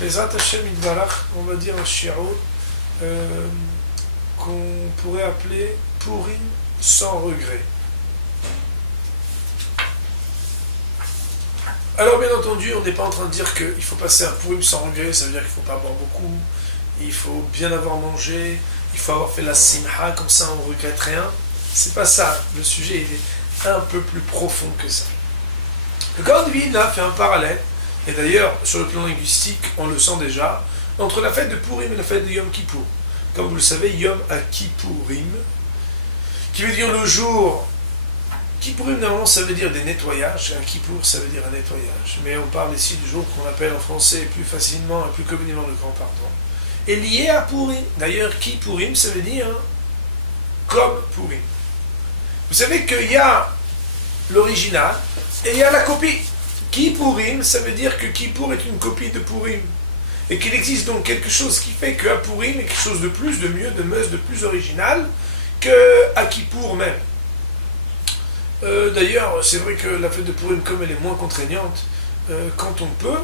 Bezrat Hashem Idbarach, on va dire un shi'ur qu'on pourrait appeler Purim sans regret. Alors bien entendu, on n'est pas en train de dire qu'il faut passer un Purim sans regret, ça veut dire qu'il ne faut pas boire beaucoup, il faut bien avoir mangé, il faut avoir fait la simha, comme ça on ne regrette rien. C'est pas ça, le sujet il est un peu plus profond que ça. Le Gaon de Vilna fait un parallèle, et d'ailleurs sur le plan linguistique on le sent déjà, entre la fête de Purim et la fête de Yom Kippour. Comme vous le savez, Yom HaKippourim, qui veut dire le jour. Kippourim, normalement, ça veut dire des nettoyages. Un Kippour, ça veut dire un nettoyage. Mais on parle ici du jour qu'on appelle en français plus facilement et plus communément le grand pardon. Et lié à Purim. D'ailleurs, Kippourim, ça veut dire comme Purim. Vous savez qu'il y a l'original et il y a la copie. Kippourim, ça veut dire que Kippour est une copie de Purim. Et qu'il existe donc quelque chose qui fait qu'à Purim est quelque chose de plus, de mieux, de mieux, de plus original qu'à Kippour même. D'ailleurs, c'est vrai que la fête de Purim, comme elle est moins contraignante, quand on peut,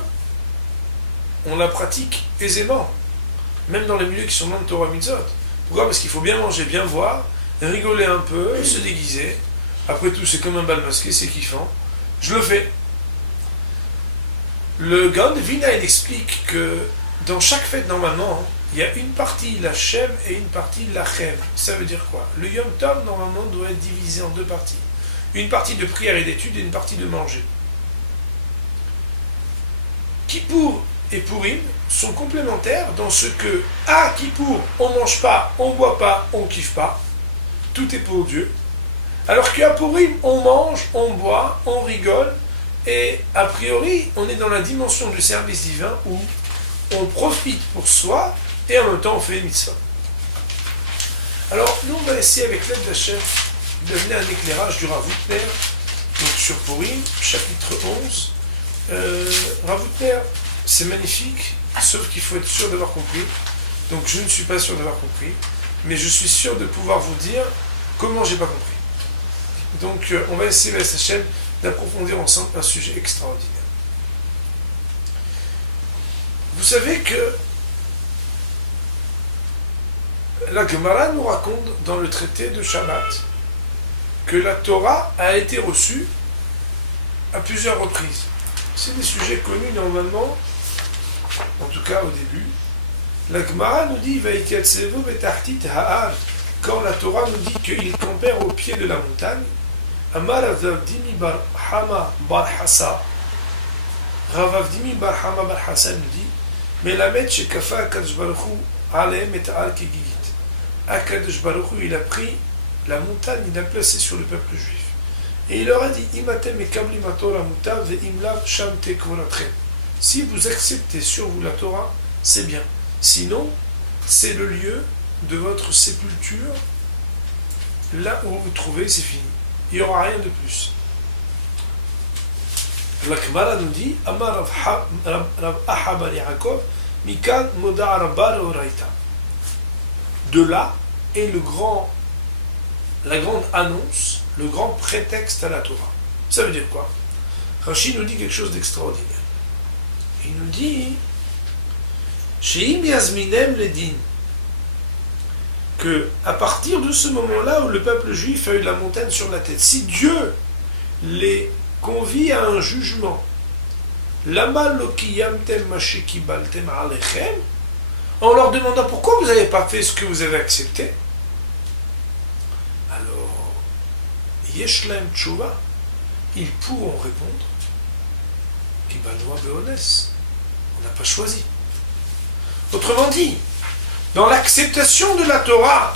on la pratique aisément, même dans les milieux qui sont loin de Torah Mitzvot. Pourquoi ? Parce qu'il faut bien manger, bien boire, rigoler un peu, se déguiser. Après tout, c'est comme un bal masqué, c'est kiffant. Je le fais. Le Gaon de Vilna, il explique que dans chaque fête, normalement, il y a une partie la Shem et une partie la Chem. Ça veut dire quoi ? Le Yom Tov, normalement, doit être divisé en deux parties. Une partie de prière et d'étude et une partie de manger. Kippour et Purim sont complémentaires dans ce que, à Kippour, on ne mange pas, on ne boit pas, on ne kiffe pas. Tout est pour Dieu. Alors qu'à Purim, on mange, on boit, on rigole. Et a priori, on est dans la dimension du service divin où on profite pour soi et en même temps on fait une mitzvah. Alors, nous, on va essayer avec l'aide d'Hachem de donner un éclairage du Rav Hutner, donc sur Purim, chapitre 11. Rav Hutner, c'est magnifique, sauf qu'il faut être sûr d'avoir compris. Donc, je ne suis pas sûr d'avoir compris, mais je suis sûr de pouvoir vous dire comment j'ai pas compris. Donc, on va essayer avec Hachem d'approfondir ensemble un sujet extraordinaire. Vous savez que la Gemara nous raconte dans le traité de Shabbat que la Torah a été reçue à plusieurs reprises. C'est des sujets connus normalement, en tout cas au début. La Gemara nous dit quand la Torah nous dit qu'ils campèrent au pied de la montagne. Amar Ravavdimi bar Hama bar Hassa. Ravavdimi bar Hama bar Hassa nous dit Melamed shekafa Akadosh Baruch Hu aleim et al kegigit. Akadosh Baruch Hu, il a pris la montagne, il l'a placée sur le peuple juif. Et il leur a dit Imatem ekablim haTorah mutav ve'imlav sham tekvoratrem. Si vous acceptez sur vous la Torah, c'est bien. Sinon, c'est le lieu de votre sépulture. Là où vous vous trouvez, c'est fini. Il n'y aura rien de plus. La Gemara nous dit Amar Rav Aha bar Yaakov Mikan Moda Rabba Oraita. De là est la grande annonce, le grand prétexte à la Torah. Ça veut dire quoi ? Rashi nous dit quelque chose d'extraordinaire. Il nous dit Sheim Yazminem Ledin, que à partir de ce moment-là où le peuple juif a eu la montagne sur la tête, si Dieu les convie à un jugement, en leur demandant pourquoi vous n'avez pas fait ce que vous avez accepté, alors Yeshlaim Tshuva, ils pourront répondre Kibalnoa Beones, on n'a pas choisi. Autrement dit, dans l'acceptation de la Torah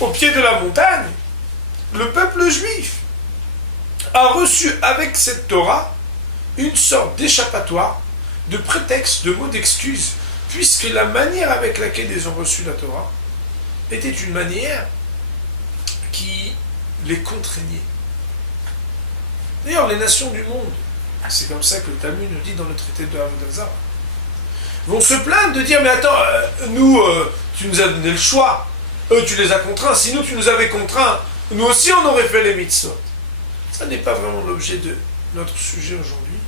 au pied de la montagne, le peuple juif a reçu avec cette Torah une sorte d'échappatoire, de prétexte, de mot d'excuse, puisque la manière avec laquelle ils ont reçu la Torah était une manière qui les contraignait. D'ailleurs, les nations du monde, c'est comme ça que le Talmud nous dit dans le traité de Avodat Zarah, vont se plaindre de dire, mais attends, nous, tu nous as donné le choix, eux, tu les as contraints, si nous, tu nous avais contraints, nous aussi, on aurait fait les mitzvot. Ça n'est pas vraiment l'objet de notre sujet aujourd'hui,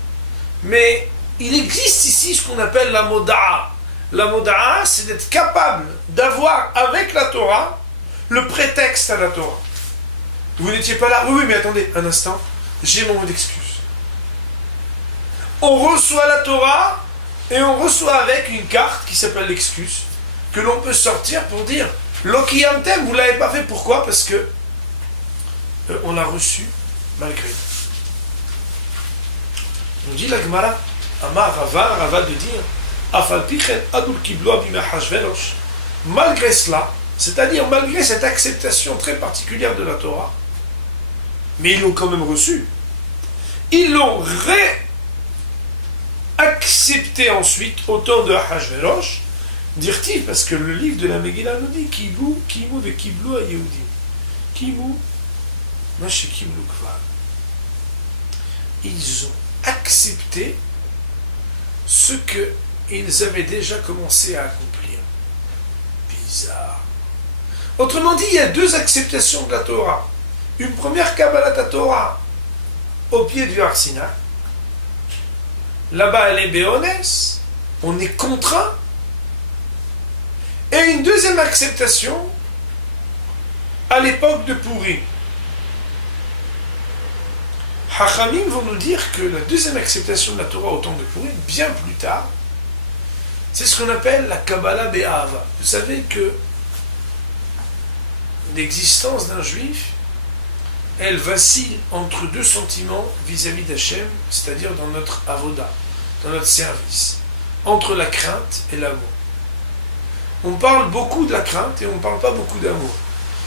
mais il existe ici ce qu'on appelle la moda'a. La moda'a, c'est d'être capable d'avoir avec la Torah le prétexte à la Torah. Vous n'étiez pas là. Oui, mais attendez un instant, j'ai mon mot d'excuse. On reçoit la Torah et on reçoit avec une carte qui s'appelle l'excuse, que l'on peut sortir pour dire Lokiyamtem, vous ne l'avez pas fait, pourquoi? Parce que on l'a reçu malgré nous. On dit la Gemara, Amar Rava de dire Afalpichen Adul Kiblo Abime Hashverosh. Malgré cela, c'est-à-dire malgré cette acceptation très particulière de la Torah, mais ils l'ont quand même reçu, ils l'ont accepté ensuite au temps de Hashverosh, dire-t-il, parce que le livre de la Megillah nous dit Kimu ve Kiblu a Yehudim. Kimu, Mashi Kiblu Kvar. Ils ont accepté ce qu'ils avaient déjà commencé à accomplir. Bizarre. Autrement dit, il y a deux acceptations de la Torah. Une première Kabbalat Torah au pied du Har Sinaï. Là-bas, elle est béonès. On est contraint. Et une deuxième acceptation à l'époque de Purim. Hachamim vont nous dire que la deuxième acceptation de la Torah au temps de Purim, bien plus tard, c'est ce qu'on appelle la Kabbalah Be'ahava. Vous savez que l'existence d'un juif, elle vacille entre deux sentiments vis-à-vis d'Hachem, c'est-à-dire dans notre avoda, dans notre service, entre la crainte et l'amour. On parle beaucoup de la crainte et on ne parle pas beaucoup d'amour.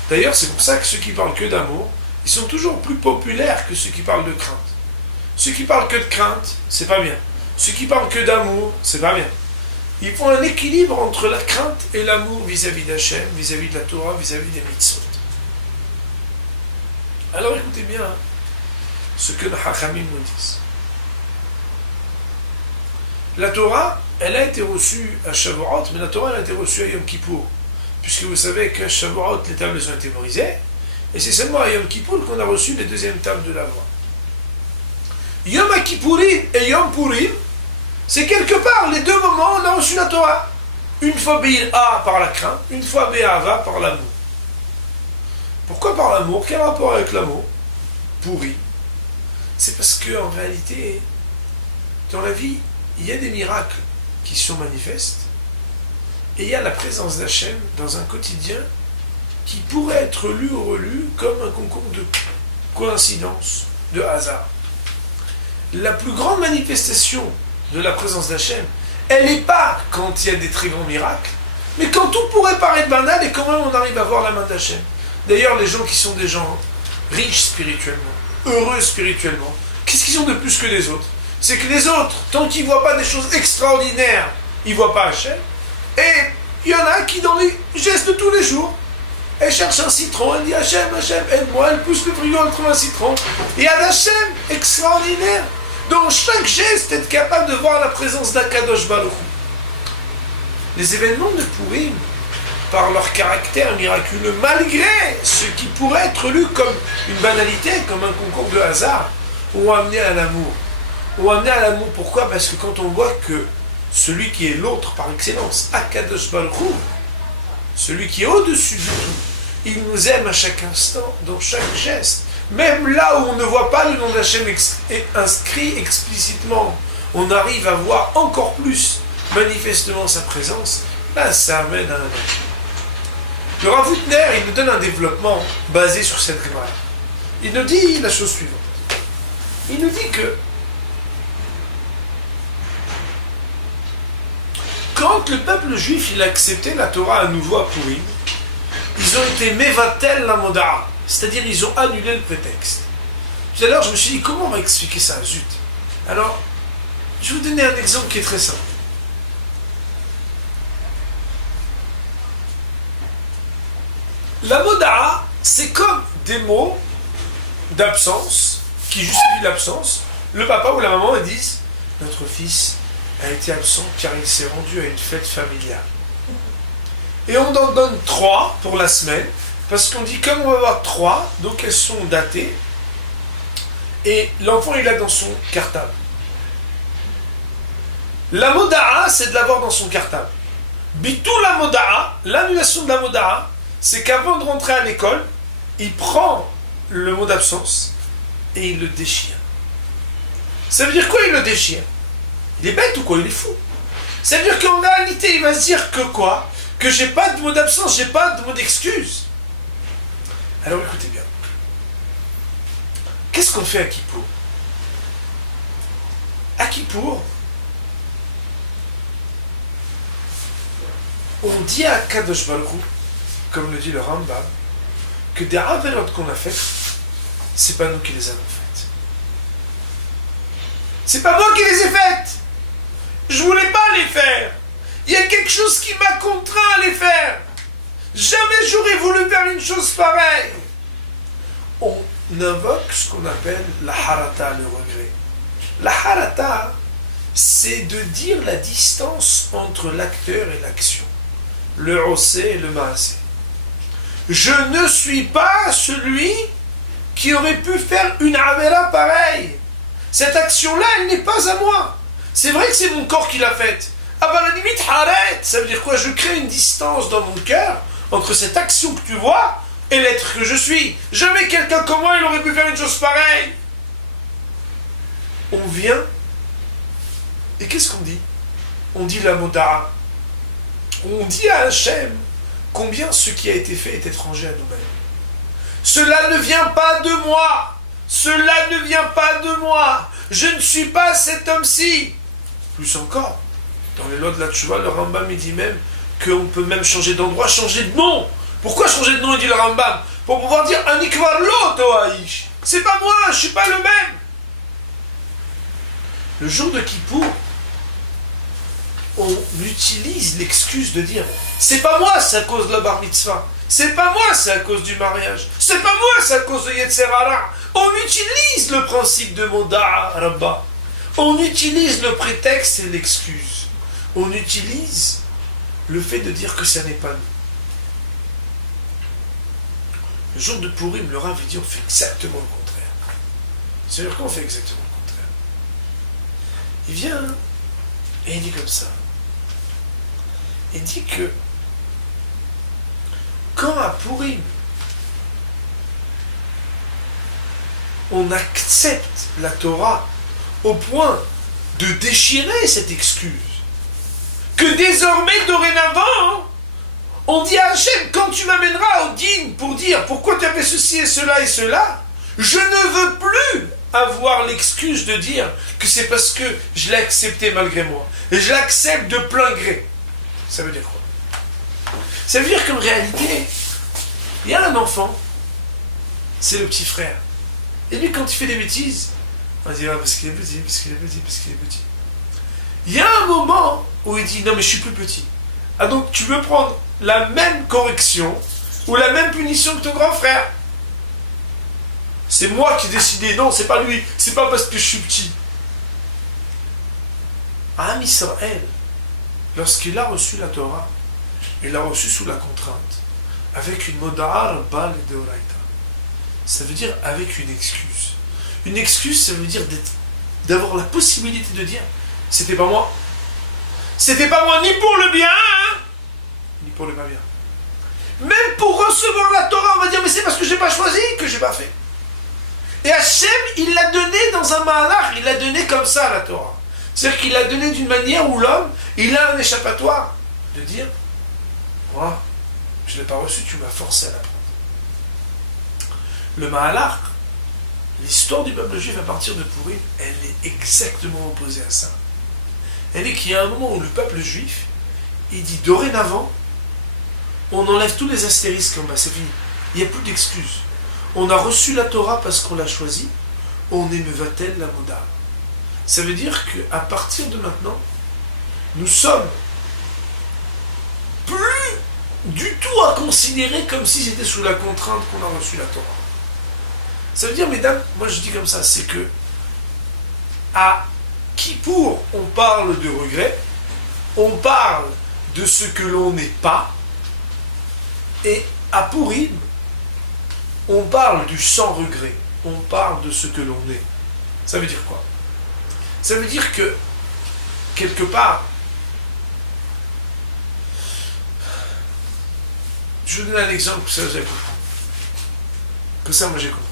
D'ailleurs, c'est pour ça que ceux qui parlent que d'amour, ils sont toujours plus populaires que ceux qui parlent de crainte. Ceux qui parlent que de crainte, c'est pas bien. Ceux qui parlent que d'amour, c'est pas bien. Ils font un équilibre entre la crainte et l'amour vis-à-vis d'Hachem, vis-à-vis de la Torah, vis-à-vis des mitzvot. Alors écoutez bien ce que les Hachamim nous disent. La Torah, elle a été reçue à Shavuot, mais la Torah, elle a été reçue à Yom Kippour. Puisque vous savez qu'à Shavuot, les tables ont été brisées, et c'est seulement à Yom Kippour qu'on a reçu les deuxièmes tables de la loi. Yom Kippourim et Yom Purim, c'est quelque part les deux moments où on a reçu la Torah. Une fois Be'ira par la crainte, une fois Be'ava par l'amour. Pourquoi par l'amour? Quel rapport avec l'amour? Pourri. C'est parce qu'en réalité, dans la vie, il y a des miracles qui sont manifestes, et il y a la présence d'Hachem dans un quotidien qui pourrait être lu ou relu comme un concours de coïncidence, de hasard. La plus grande manifestation de la présence d'Hachem, elle n'est pas quand il y a des très grands miracles, mais quand tout pourrait paraître banal et quand même on arrive à voir la main d'Hachem. D'ailleurs, les gens qui sont des gens riches spirituellement, heureux spirituellement, qu'est-ce qu'ils ont de plus que les autres? C'est que les autres, tant qu'ils ne voient pas des choses extraordinaires, ils ne voient pas Hachem. Et il y en a qui, dans les gestes de tous les jours, elle cherche un citron, elle dit Hachem, Hachem, aide-moi, elle pousse le frigo, elle trouve un citron. Et il y a d'Hachem extraordinaire. Dans chaque geste, être capable de voir la présence d'Akadosh Baruch Hu. Les événements de Purim, par leur caractère miraculeux, malgré ce qui pourrait être lu comme une banalité, comme un concours de hasard, ont amené à l'amour. Ont amené à l'amour, pourquoi? Parce que quand on voit que celui qui est l'autre par excellence, Akadosh Baruch Hu, celui qui est au-dessus du tout, il nous aime à chaque instant, dans chaque geste. Même là où on ne voit pas le nom d'Hachem inscrit explicitement, on arrive à voir encore plus manifestement sa présence. Là, ça amène à un autre. Le Rav Hutner, il nous donne un développement basé sur cette Gemara. Il nous dit la chose suivante. Il nous dit que quand le peuple juif il a accepté la Torah à nouveau à Purim, ils ont été mevatel la moda'a, c'est-à-dire ils ont annulé le prétexte. Tout à l'heure, je me suis dit, comment on va expliquer ça? Zut. Alors, je vais vous donner un exemple qui est très simple. La moda'a, c'est comme des mots d'absence qui justifient l'absence. Le papa ou la maman ils disent, notre fils a été absent car il s'est rendu à une fête familiale. Et on en donne 3 pour la semaine, parce qu'on dit comme on va avoir 3, donc elles sont datées, et l'enfant il a dans son cartable. La moda'a, c'est de l'avoir dans son cartable. Bitou la moda'a, l'annulation de la moda'a, c'est qu'avant de rentrer à l'école, il prend le mot d'absence et il le déchire. Ça veut dire quoi, il le déchire? Il est bête ou quoi? Il est fou. Ça veut dire qu'en réalité, il va se dire que quoi? Que j'ai pas de mot d'absence, j'ai pas de mot d'excuse. Alors écoutez bien. Qu'est-ce qu'on fait à Kippour? À Kippour, on dit à Kadosh Baruch Hu, comme le dit le Rambam, que des avérotes qu'on a faites, c'est pas nous qui les avons faites. C'est pas moi qui les ai faites. Je voulais pas les faire. Il y a quelque chose qui m'a contraint à les faire. Jamais j'aurais voulu faire une chose pareille. On invoque ce qu'on appelle la harata, le regret. La harata, c'est de dire la distance entre l'acteur et l'action. Le osé et le maasé. Je ne suis pas celui qui aurait pu faire une avéra pareille. Cette action-là, elle n'est pas à moi. C'est vrai que c'est mon corps qui l'a faite. Ah ben la limite, arrête. Ça veut dire quoi? Je crée une distance dans mon cœur entre cette action que tu vois et l'être que je suis. Jamais quelqu'un comme moi, il aurait pu faire une chose pareille. On vient, et qu'est-ce qu'on dit? On dit la moda'a. On dit à Hachem combien ce qui a été fait est étranger à nous-mêmes. Cela ne vient pas de moi. Cela ne vient pas de moi. Je ne suis pas cet homme-ci. Plus encore, dans les lois de la Tchouva, le Rambam il dit même qu'on peut même changer d'endroit, changer de nom. Pourquoi changer de nom, il dit le Rambam? Pour pouvoir dire Anikvar lo toaïch. C'est pas moi, je suis pas le même. Le jour de Kippour, on utilise l'excuse de dire c'est pas moi, c'est à cause de la bar mitzvah. C'est pas moi, c'est à cause du mariage. C'est pas moi, c'est à cause de Yetzer Hara. On utilise le principe de Moda'a Rabba. On utilise le prétexte et l'excuse. On utilise le fait de dire que ça n'est pas nous. Le jour de Purim, le Rav dit on fait exactement le contraire. C'est-à-dire qu'on fait exactement le contraire. Il vient et il dit comme ça. Il dit que quand à Purim, on accepte la Torah au point de déchirer cette excuse, que désormais, dorénavant, on dit à Hachem, quand tu m'amèneras au dîne pour dire pourquoi tu as fait ceci et cela, je ne veux plus avoir l'excuse de dire que c'est parce que je l'ai accepté malgré moi. Et je l'accepte de plein gré. Ça veut dire quoi? Ça veut dire qu'en réalité, il y a un enfant, c'est le petit frère. Et lui, quand il fait des bêtises, on dit ah, parce qu'il est petit, parce qu'il est petit, parce qu'il est petit. Il y a un moment où il dit non, mais je suis plus petit. Ah, donc tu veux prendre la même correction ou la même punition que ton grand frère? C'est moi qui ai décidé, non, c'est pas lui, c'est pas parce que je suis petit. Am Israël, lorsqu'il a reçu la Torah, il l'a reçu sous la contrainte, avec une moda'a bal de oraita. Ça veut dire avec une excuse. Une excuse, ça veut dire d'avoir la possibilité de dire c'était pas moi. C'était pas moi ni pour le bien, hein, ni pour le pas bien. Même pour recevoir la Torah, on va dire mais c'est parce que j'ai pas choisi que j'ai pas fait. Et Hachem, il l'a donné dans un mahalach, il l'a donné comme ça la Torah. C'est-à-dire qu'il l'a donné d'une manière où l'homme, il a un échappatoire de dire moi, je ne l'ai pas reçu, tu m'as forcé à l'apprendre. Le mahalach, l'histoire du peuple juif à partir de Purim, elle est exactement opposée à ça. Elle est qu'il y a un moment où le peuple juif, il dit dorénavant, on enlève tous les astérisques en bas, c'est fini. Il n'y a plus d'excuses. On a reçu la Torah parce qu'on l'a choisie, on émevatel la moda. Ça veut dire qu'à partir de maintenant, nous sommes plus du tout à considérer comme si c'était sous la contrainte qu'on a reçu la Torah. Ça veut dire, mesdames, moi je dis comme ça, c'est que à Kippour, on parle de regret, on parle de ce que l'on n'est pas, et à Purim, on parle du sans regret, on parle de ce que l'on est. Ça veut dire quoi? Ça veut dire que quelque part, je vous donne un exemple, que ça vous allez comprendre. Que ça, moi j'ai compris.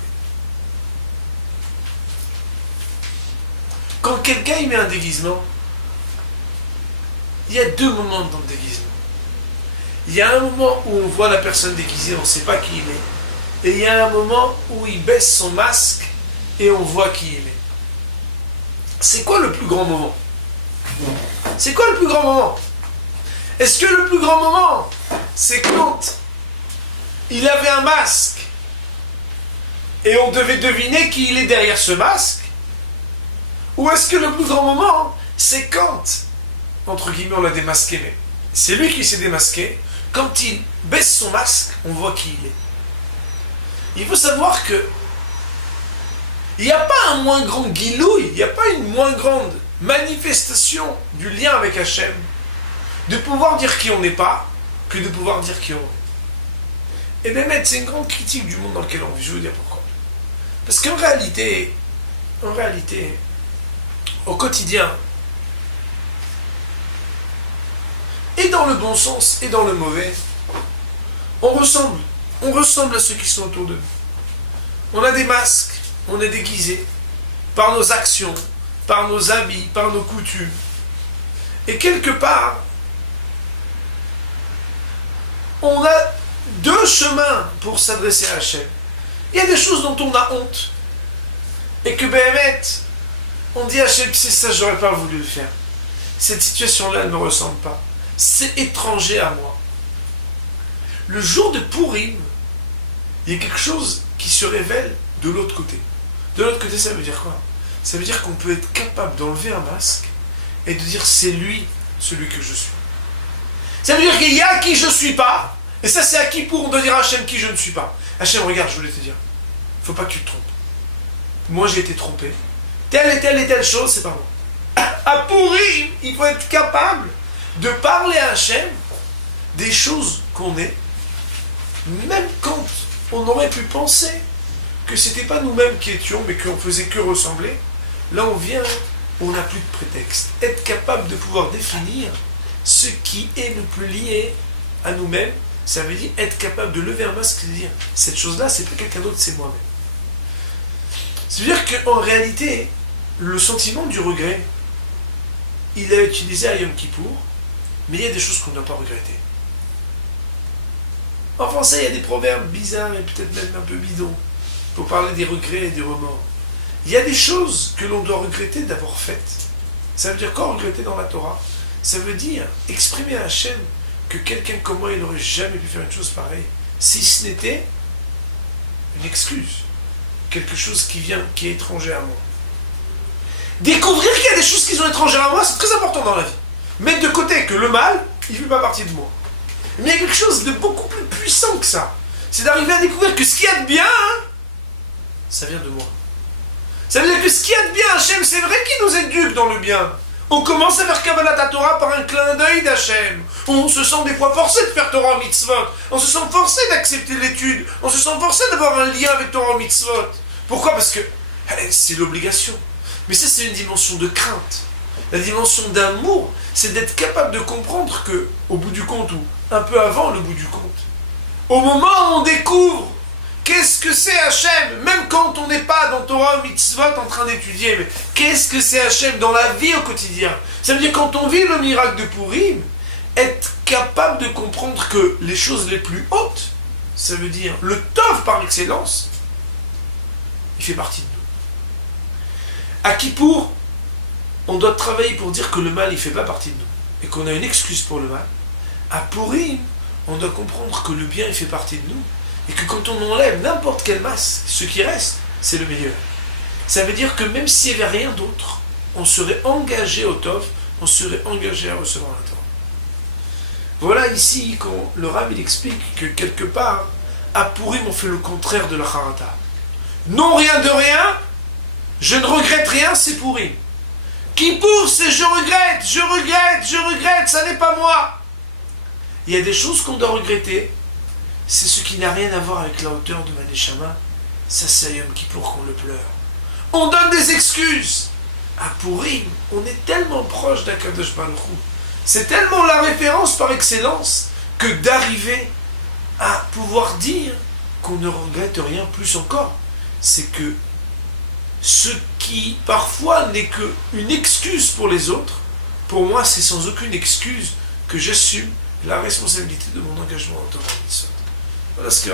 Quand quelqu'un il met un déguisement, il y a deux moments dans le déguisement. Il y a un moment où on voit la personne déguisée, on ne sait pas qui il est. Et il y a un moment où il baisse son masque et on voit qui il est. C'est quoi le plus grand moment? C'est quoi le plus grand moment? Est-ce que le plus grand moment, c'est quand il avait un masque et on devait deviner qui il est derrière ce masque? Ou est-ce que le plus grand moment, c'est quand, entre guillemets, on l'a démasqué, mais c'est lui qui s'est démasqué, quand il baisse son masque, on voit qui il est. Il faut savoir que il n'y a pas un moins grand guilouille, il n'y a pas une moins grande manifestation du lien avec Hachem, de pouvoir dire qui on n'est pas, que de pouvoir dire qui on est. Et bien, c'est une grande critique du monde dans lequel on vit. Je vais vous dire pourquoi. Parce qu'en réalité, au quotidien, et dans le bon sens et dans le mauvais, on ressemble à ceux qui sont autour de nous. On a des masques, on est déguisé par nos actions, par nos habits, par nos coutumes. Et quelque part, on a deux chemins pour s'adresser à Hachem. Il y a des choses dont on a honte. Et que Béhémet, on dit à Hachem, c'est ça, j'aurais pas voulu le faire. Cette situation-là, elle ne me ressemble pas. C'est étranger à moi. Le jour de Purim, il y a quelque chose qui se révèle de l'autre côté. De l'autre côté, ça veut dire quoi? Ça veut dire qu'on peut être capable d'enlever un masque et de dire c'est lui, celui que je suis. Ça veut dire qu'il y a qui je ne suis pas, et ça c'est à qui pour on doit dire à Hachem qui je ne suis pas. Hachem, regarde, je voulais te dire, il ne faut pas que tu te trompes. Moi j'ai été trompé. Telle et telle chose, c'est pas moi. À Purim, il faut être capable de parler à Hachem des choses qu'on est, même quand on aurait pu penser que c'était pas nous-mêmes qui étions, mais qu'on faisait que ressembler. Là on vient, on n'a plus de prétexte. Être capable de pouvoir définir ce qui est le plus lié à nous-mêmes, ça veut dire être capable de lever un masque et de dire cette chose-là, c'est pas quelqu'un d'autre, c'est moi-même. Ça veut dire qu'en réalité, le sentiment du regret, il est utilisé à Yom Kippour, mais il y a des choses qu'on ne doit pas regretter. En français, il y a des proverbes bizarres et peut-être même un peu bidons pour parler des regrets et des remords. Il y a des choses que l'on doit regretter d'avoir faites. Ça veut dire quoi regretter dans la Torah? Ça veut dire exprimer à Hachem que quelqu'un comme moi, il n'aurait jamais pu faire une chose pareille, si ce n'était une excuse, quelque chose qui est étranger à moi. Découvrir qu'il y a des choses qui sont étrangères à moi, c'est très important dans la vie. Mettre de côté que le mal, il ne fait pas partie de moi. Mais il y a quelque chose de beaucoup plus puissant que ça. C'est d'arriver à découvrir que ce qu'il y a de bien, ça vient de moi. Ça veut dire que ce qu'il y a de bien, Hachem, c'est vrai qu'il nous éduque dans le bien. On commence à faire Kabbalat Torah par un clin d'œil d'Hachem. On se sent des fois forcé de faire Torah Mitzvot. On se sent forcé d'accepter l'étude. On se sent forcé d'avoir un lien avec Torah Mitzvot. Pourquoi? Parce que c'est l'obligation. Mais ça, c'est une dimension de crainte. La dimension d'amour, c'est d'être capable de comprendre que, au bout du compte, ou un peu avant le bout du compte, au moment où on découvre qu'est-ce que c'est Hachem, même quand on n'est pas dans Torah Mitzvot en train d'étudier, mais qu'est-ce que c'est Hachem dans la vie au quotidien? Ça veut dire quand on vit le miracle de Purim, être capable de comprendre que les choses les plus hautes, ça veut dire le Tov par excellence, il fait partie de nous. À Kippour, on doit travailler pour dire que le mal, il ne fait pas partie de nous, et qu'on a une excuse pour le mal. À Purim, on doit comprendre que le bien, il fait partie de nous, et que quand on enlève n'importe quelle masse, ce qui reste, c'est le meilleur. Ça veut dire que même s'il n'y avait rien d'autre, on serait engagé au Tov, on serait engagé à recevoir la Torah. Voilà ici quand le Rav il explique que quelque part, à Purim, on fait le contraire de la Charata. Non, rien de rien, je ne regrette rien, c'est Purim. Kippour, c'est je regrette, ça n'est pas moi. Il y a des choses qu'on doit regretter, c'est ce qui n'a rien à voir avec la hauteur de ma neshama. Ça, c'est à Yom Kippour qu'on le pleure. On donne des excuses. à Purim, on est tellement proche d'Akadosh Baruch Hu. C'est tellement la référence par excellence que d'arriver à pouvoir dire qu'on ne regrette rien plus encore. C'est que ce qui parfois n'est qu'une excuse pour les autres, pour moi c'est sans aucune excuse que j'assume la responsabilité de mon engagement en Torah Mitzvot. Voilà ce que